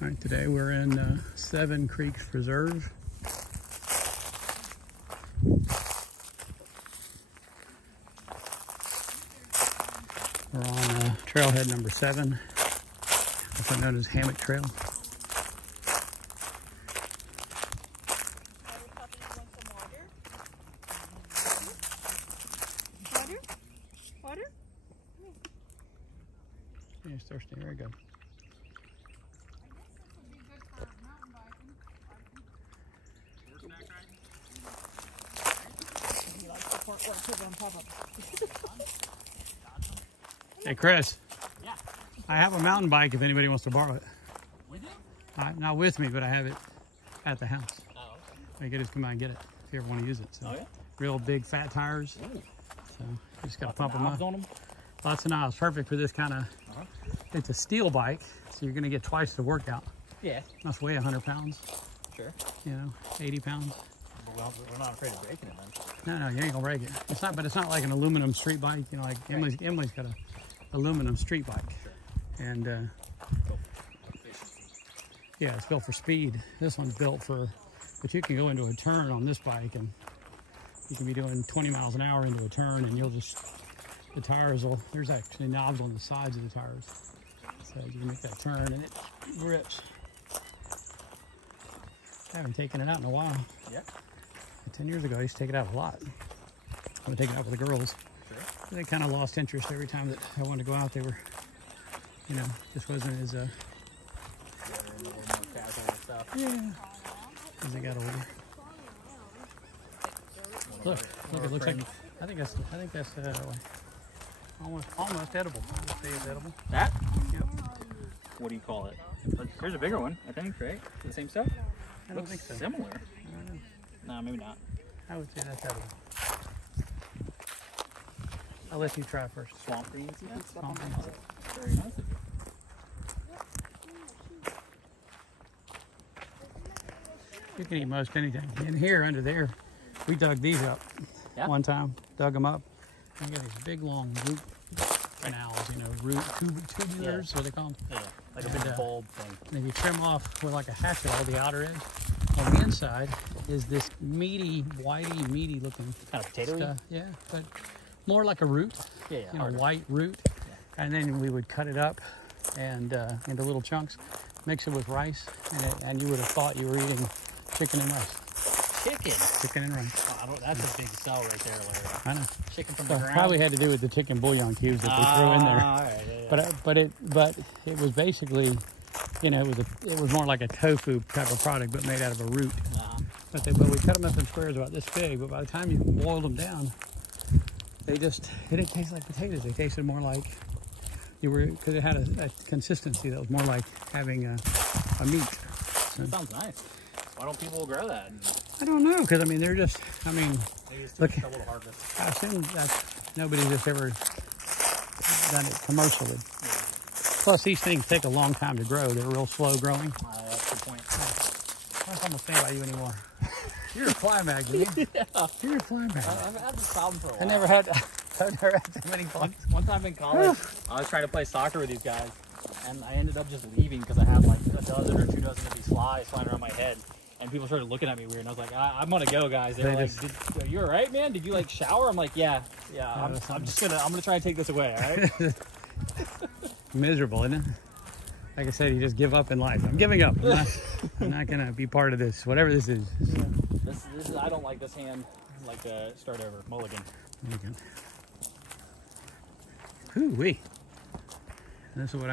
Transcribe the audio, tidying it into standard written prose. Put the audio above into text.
All right, today we're in Seven Creeks Preserve. We're on trailhead number 7, also known as Hammock Trail. Water? Yeah, he's thirsty. There we go. Hey Chris, yeah. I have a mountain bike if anybody wants to borrow it. With you? Not with me, but I have it at the house. Oh, okay. I can just come out and get it if you ever want to use it. So, oh, yeah? Real big fat tires. Ooh. So you just got to pump them up. On them? Lots of knobs. Perfect for this kind of, it's a steel bike, so you're going to get twice the workout. Yeah. Must weigh 100 pounds. Sure. You know, 80 pounds. But we're not afraid of breaking it then. No, you ain't gonna break it. It's not, but it's not like an aluminum street bike. You know, like Emily's got a aluminum street bike, sure. And yeah, it's built for speed. This one's built for, but you can go into a turn on this bike and you can be doing 20 miles an hour into a turn, and you'll just, the tires will, there's actually knobs on the sides of the tires, so you can make that turn and it grips. I haven't taken it out in a while. Yeah. 10 years ago, I used to take it out a lot. I would take it out with the girls. Sure. They kind of lost interest every time that I wanted to go out. They were, you know, just wasn't as, yeah, as they got older. Look, it looks like, I think that's almost edible. I would say it's edible. That? Yep. What do you call it? There's a bigger one, I think, right? The same stuff? I don't think so. Similar. I don't know. No, maybe not. I would say that's edible. I'll let you try first. Swamp greens? Yeah. Swamp greens. Very nice of you. You can eat most anything. In here, under there, we dug these up one time. Dug them up. And you got these big, long root canals, you know, tubulars, what they call them. Yeah, like a big bulb thing. And if you trim off with like a hatchet all the outer edge, on the inside is this meaty, whitey, meaty looking kind of potato stuff. Yeah, but more like a root. Yeah, you know, white root. Yeah. And then we would cut it up and into little chunks, mix it with rice, and you would have thought you were eating chicken and rice. Chicken and rice. Oh, that's a big cell right there, Larry. I know. Chicken from the ground. Probably had to do with the chicken bouillon cubes that they threw in there. All right, yeah. But it was basically, you know, it was more like a tofu type of product, but made out of a root. But we cut them up in squares about this big. But by the time you boiled them down, they didn't taste like potatoes. They tasted more like because it had a consistency that was more like having a meat. So, that sounds nice. Why don't people grow that? I don't know, because I mean they're just. I mean, look, trouble to harvest. I assume that nobody's just ever done it commercially. Yeah. Plus, these things take a long time to grow. They're real slow growing. That's a good point. I don't almost think about you anymore. You're a fly mag, dude. Yeah. You're a fly mag. I've had this problem for a while. I've never had too many flies. One time in college, I was trying to play soccer with these guys, and I ended up just leaving because I had like a dozen or 2 dozen of these flies flying around my head. And people started looking at me weird, and I was like, I'm gonna go, guys. They were like, are you all right, man? Did you like shower? I'm like, yeah. I'm gonna try and take this away, all right? Miserable, isn't it? Like I said, you just give up in life. I'm giving up. I'm not gonna be part of this, whatever this is. Yeah. This is, I don't like this hand. I like to start over. Mulligan. Hoo-wee. This is what